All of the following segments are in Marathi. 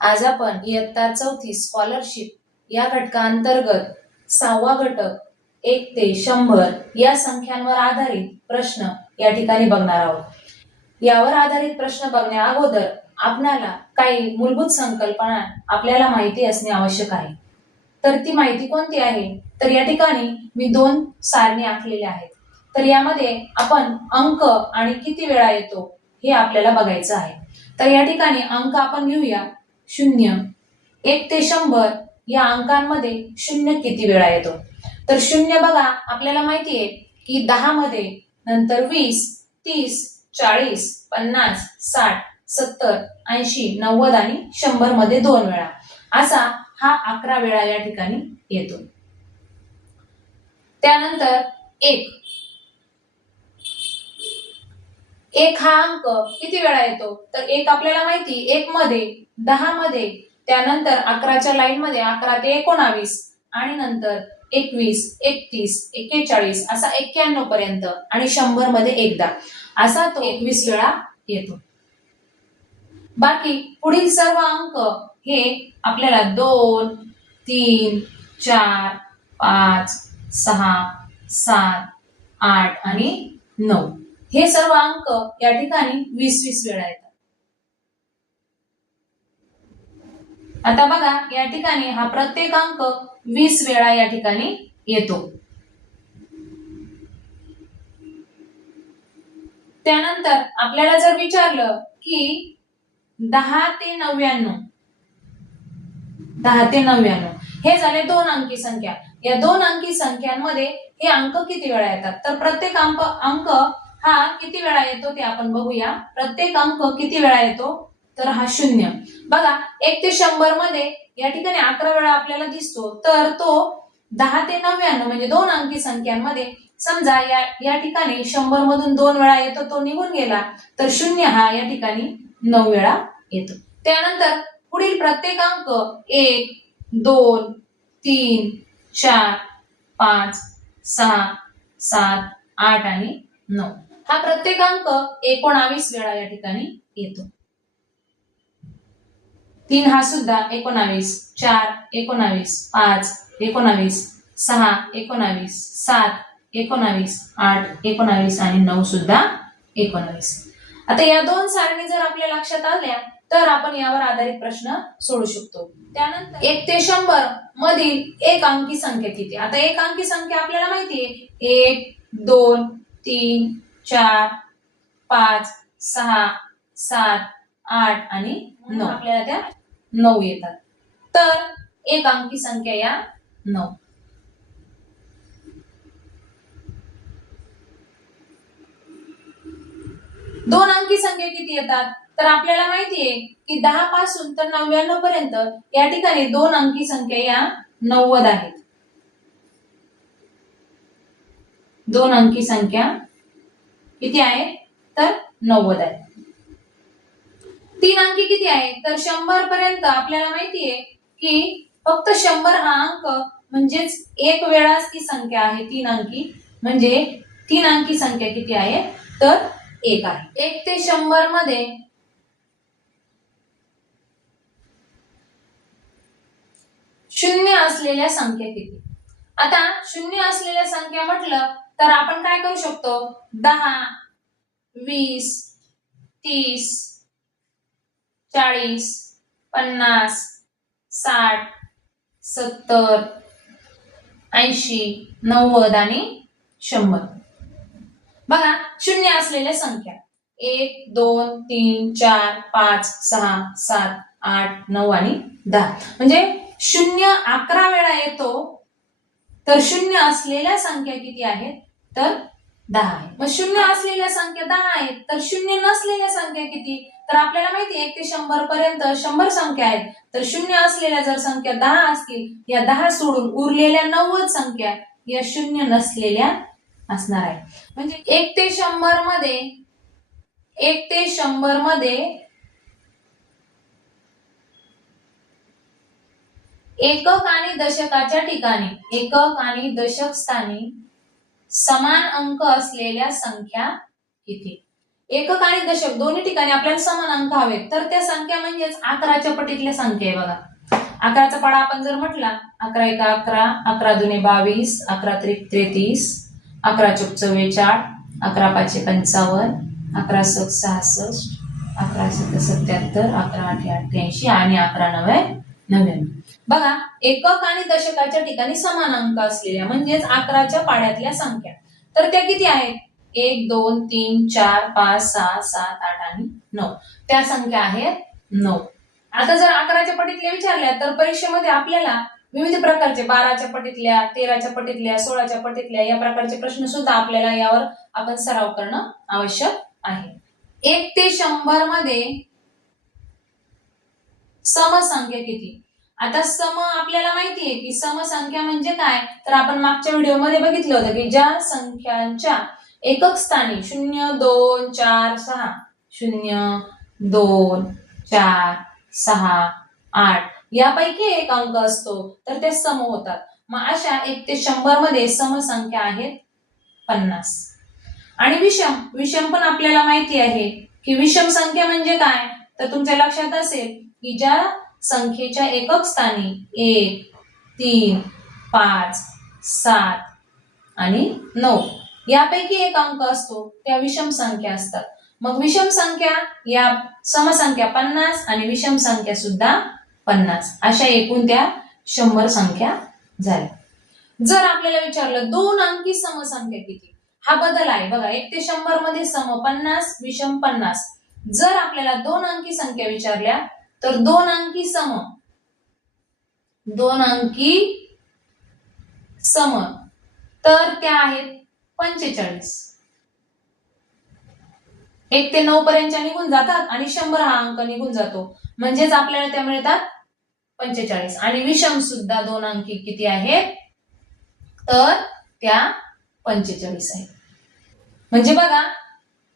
आज आपण इयत्ता 4थी स्कॉलरशिप या घटकांतर्गत 6वा घटक 1 ते 100 या संख्यांवर आधारित प्रश्न या ठिकाणी बघणार आहोत. यावर आधारित प्रश्न बघण्या अगोदर आपल्याला काही मूलभूत संकल्पना आपल्याला माहिती असणे आवश्यक आहे. तर ती माहिती कोणती आहे? तर या ठिकाणी मी 2 सारणी आखलेल्या आहेत. तर यामध्ये आपण अंक आणि किती वेळा येतो हे आपल्याला बघायचं आहे. तर या ठिकाणी अंक आपण लिहूया 0. 1 ते 100 या अंकांमध्ये 0 किती वेळा येतो? तर 0 बघा आपल्याला माहिती आहे की 10 मध्ये, नंतर 20, 30, 40, 50, 60, 70, 80, 90 आणि 100 मध्ये 2 वेळा असा हा 11 वेळा या ठिकाणी येतो. त्यानंतर 1 हा अंक किती वेळा येतो? तर 1 आपल्याला माहिती 1 मध्ये, 10 मध्ये, त्यानंतर 11च्या लाईन मध्ये 11 ते 19 आणि नंतर 21, 31, 41 असा 91 पर्यंत आणि 100 मध्ये एकदा असा तो 21 वेळा येतो. बाकी पुढील सर्व अंक हे आपल्याला 2, 3, 4, 5, 6, 7, 8 आणि 9 हे सर्व अंक या ठिकाणी 20-20 वेळा येतात. आता बघा या ठिकाणी हा प्रत्येक अंक 20 वेळा या ठिकाणी येतो. त्यानंतर आपल्याला जर विचारलं की 10 ते 99 हे झाले 2 अंकी संख्या. या 2 अंकी संख्यांमध्ये हे अंक किती वेळा येतात? तर प्रत्येक अंक हा किती वेळा येतो ते आपण बघूया. प्रत्येक अंक किती वेळा येतो? तर हा 0. बघा 1 ते 100 मध्ये या ठिकाणी 11 वेळा आपल्याला दिसतो. तर तो 10 ते 99 म्हणजे 2 अंकी संख्यांमध्ये समजा या ठिकाणी 100 मधून 2 वेळा येतो, तो निघून गेला, तर 0 हा या ठिकाणी 9 वेळा येतो. त्यानंतर पुढील प्रत्येक अंक 1, 2, 3, 4, 5, 6, 7, 8 आणि 9 हा प्रत्येक अंक 19 वेळा या ठिकाणी येतो. 3 हा सुद्धा 19, 4, 19, 5, 19, 6, 19, 7, 19, 8, 19 आणि 9 सुद्धा 19. आता या 2 सारणी जर आपल्या लक्षात आल्या तर आपण यावर आधारित प्रश्न सोडू शकतो. त्यानंतर 1 ते 100 मधील एक अंकी संख्या किती? आता एक अंकी संख्या आपल्याला माहिती आहे 1, 2, 3, 4, 5, 6, 7, 8 आणि 9 आपल्याला त्या 9 येतात. तर एक अंकी संख्या या 9. दोन अंकी संख्या किती येतात? तर आपल्याला माहिती आहे की 10 पासून तर 99 पर्यंत या ठिकाणी 2 अंकी संख्या या 90 आहेत. 2 अंकी संख्या किती आहे? तर 90 आहे. 3 अंकी किती आहे? तर 100 पर्यंत आपल्याला माहिती आहे की फक्त 100 हा अंक म्हणजेच एक वेळाच ती संख्या आहे 3 अंकी. म्हणजे 3 अंकी संख्या किती आहे? तर 1 आहे. 1 ते 100 मध्ये शून्य असलेल्या संख्या किती? आता शून्य असलेल्या संख्या म्हटलं तर आपण काय करू शकतो? 10, 20, 30, 40, 50, 60, 70, 80, 90 आणि 100. बघा शून्य असलेल्या संख्या 1, 2, 3, 4, 5, 6, 7, 8, 9 आणि 10 म्हणजे 0 11 वेळा येतो. तर 0 असलेल्या संख्या किती आहेत? तर 10 आहे. मग 0 असलेल्या संख्या 10 आहेत. तर 0 नसलेल्या संख्या किती? तर आपल्याला माहिती 1 ते 100 पर्यंत 100 संख्या आहेत. तर 0 असलेल्या जर संख्या 10 असतील, या 10 सोडून उरलेल्या 90 संख्या या 0 नसलेल्या असणार आहे. म्हणजे 1 ते 100 मध्ये एकक आणि दशकाच्या ठिकाणी, एकक आणि दशक स्थानी समान अंक असलेल्या संख्या किती? एकक आणि दशक दोन्ही ठिकाणी आपल्याला समान अंक हवेत, तर त्या संख्या म्हणजेच 11च्या पटीतल्या संख्या आहे बघा. 11चा पाडा आपण जर म्हटला 11 एका 11, 11 दुने 22, 11 त्रिक 33, 11 चौक 44, 11 पाचे 55, 11 सक 66, 11 सत्ते 77, 11 आठे 88 आणि 11 नवे 99. बघा, एकक आणि दशकाच्या ठिकाणी समान अंक असलेल्या म्हणजेच 11च्या पाड्यातल्या संख्या, तर त्या किती आहेत? 1 2 3 4 5 6 7 8 आणि 9. त्या संख्या आहेत 9. आता जर 11च्या पटीतल्या विचारल्या तर परीक्षेमध्ये आपल्याला विविध प्रकारचे 12च्या पटीतल्या, 13च्या पटीतल्या, 16च्या पटीतल्या या प्रकारचे प्रश्न सुद्धा आपल्याला यावर आपण सराव करणं आवश्यक आहे. 1 ते 100 मध्ये समसंख्या किती? आता सम आपल्याला माहितीये की समसंख्या म्हणजे काय, तर आपण मागच्या व्हिडिओमध्ये बघितलं होतं की ज्या संख्यांच्या एकक स्थानी 0 2 4 6 0 2 4 6 8 यापैकी एक अंक असतो तर ते सम होतात. मग अशा 1 ते 100 मध्ये समसंख्या आहेत 50. आणि विषम पण आपल्याला माहिती आहे की विषम संख्या म्हणजे काय, तर तुमच्या लक्षात असेल की ज्या संख्येच्या एकक स्थानी 1 3 5 7 आणि 9 यापैकी एक अंक असतो त्या विषम संख्या असतात. मग विषम संख्या या समसंख्या 50 आणि विषम संख्या सुद्धा 50 अशा एकूण त्या 100 संख्या झाल्या. जर आपल्याला विचारलं 2 अंकी समसंख्या किती, हा बदल आहे बघा. 1 ते 100 मध्ये सम 50 विषम 50. जर आपल्याला 2 अंकी संख्या विचारल्या तर 2 अंकी सम 2 अंकी सम तर त्या आहेत 45. 1 ते 9 पर्यंतच्या निघून जातात आणि 100 हा अंक निघून जातो, म्हणजेच आपल्याला त्या मिळतात 45. आणि विषम सुद्धा 2 अंकी किती आहेत, तर त्या 45 आहेत. म्हणजे बघा,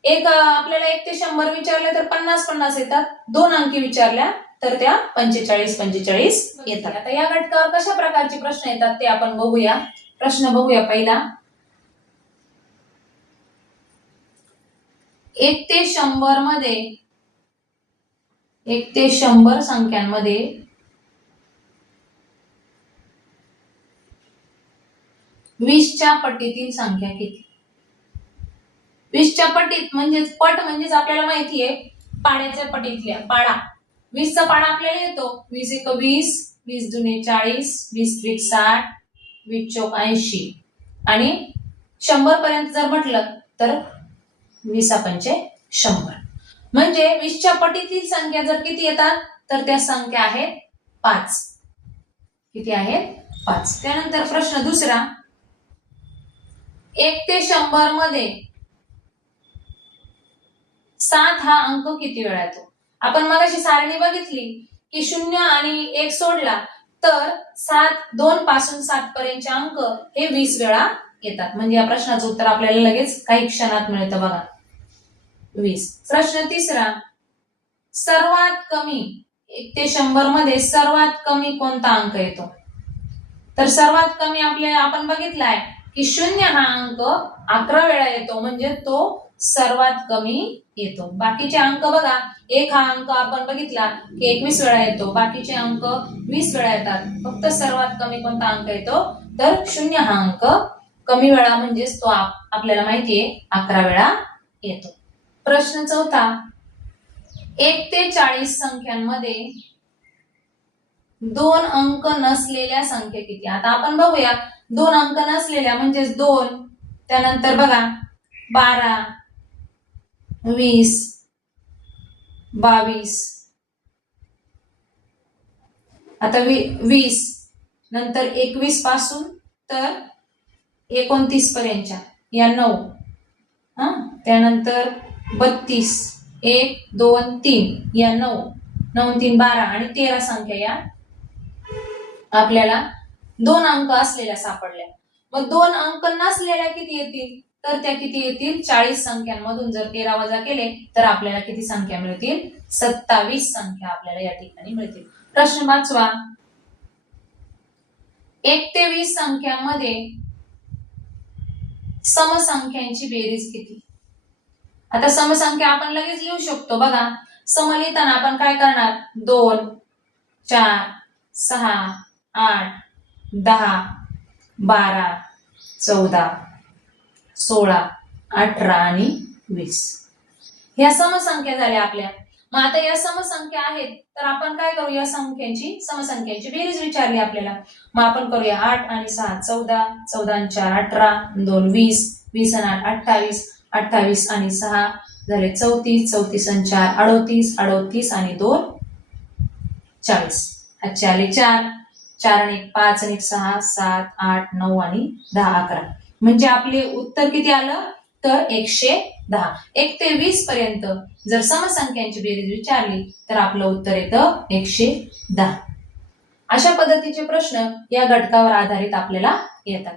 आपल्याला 1 ते 100 विचारलं तर 50 येतात, 2 अंकी विचारल्या तर त्या 45 येतात. आता या घटकावर कशा प्रकारचे प्रश्न येतात ते आपण बघूया. प्रश्न बघूया पहिला. 1 ते 100 मध्ये 1 ते 100 संख्यांमध्ये 20च्या पटीतील संख्या किती? 20च्या पटीत म्हणजेच पट म्हणजेच आपल्याला माहिती आहे पाड्याच्या पटीतल्या पाडा. 20चा पाडा आपल्याला येतो 20 एक 20, 20 दुने 40, 20 त्रिक 60, 20 चौक 80 आणि 100 पर्यंत जर म्हटलं तर 20 पंचे 100. म्हणजे 20च्या पटीतील संख्या जर किती येतात तर त्या संख्या आहेत 5. किती आहेत? 5. त्यानंतर प्रश्न दुसरा. 1 ते 100 मध्ये 7 हा अंक किती वेळा येतो? आपण मगाशी सारणी बघितली की 0 आणि 1 सोडला तर 2 पासून 7 पर्यंतचे अंक हे 20 वेळा येतात. म्हणजे या प्रश्नाचं उत्तर आपल्याला लगेच काही क्षणात मिळतं बघा, 20. प्रश्न तिसरा. सर्वात कमी 1 ते 100 मध्ये सर्वात कमी कोणता अंक येतो? तर सर्वात कमी आपण बघितलाय की 0 हा अंक 11 वेळा येतो, म्हणजे तो सर्वात कमी येतो. बाकीचे अंक बघा, 1 हा अंक आपण बघितला की 21 वेळा येतो, बाकीचे अंक 20 वेळा येतात. फक्त सर्वात कमी कोणता अंक येतो तर 0 हा अंक कमी वेळा म्हणजेच तो आपल्याला माहितीये 11 वेळा येतो. प्रश्न चौथा. 1 ते 40 संख्यांमध्ये 2 अंक नसलेल्या संख्या किती? आता आपण बघूया 2 अंक नसलेल्या म्हणजेच 2, त्यानंतर बघा 12, 20, 22, आता 20 नंतर 21 पासून तर 29 पर्यंतच्या या 9, त्यानंतर 32, 1 2 3 या 9, 9 3 12 आणि 13 संख्या या आपल्याला 2 अंक असलेल्या सापडल्या. मग 2 अंक नसलेल्या किती येतील तर त्या किती येतील? 40 संख्यांमधून जर 13 वजा केले तर आपल्याला किती संख्या मिळतील? 27 संख्या आपल्याला या ठिकाणी मिळतील. प्रश्न 5वा. 1 ते 20 संख्यांमध्ये समसंख्यांची बेरीज किती? आता समसंख्या आपण लगेच लिहू शकतो बघा. सम लिहिताना आपण काय करणार, 2, 4, 6, 8, 10, 12, 14, 16, 18 आणि 20 ह्या समसंख्या झाल्या आपल्या. मग आता या समसंख्या आहेत तर आपण काय करू, या समसंख्यांची बेरीज विचारली आपल्याला. मग आपण करूया 8 आणि 6 14, 14 आणि 4 18, 2 20, 20 आणि 8 28, 28 आणि 6 झाले 34, 34 आणि 4 38, 38 आणि 2 40. अच्छे आले 4, 4 आणि 1 5 आणि 1 6 7 8 9 आणि 10 11. म्हणजे आपले उत्तर किती आलं तर 110. 1 ते 20 पर्यंत जर समसंख्यांची बेरीज विचारली तर आपलं उत्तर येतं 110. अशा पद्धतीचे प्रश्न या घटकावर आधारित आपल्याला येतात.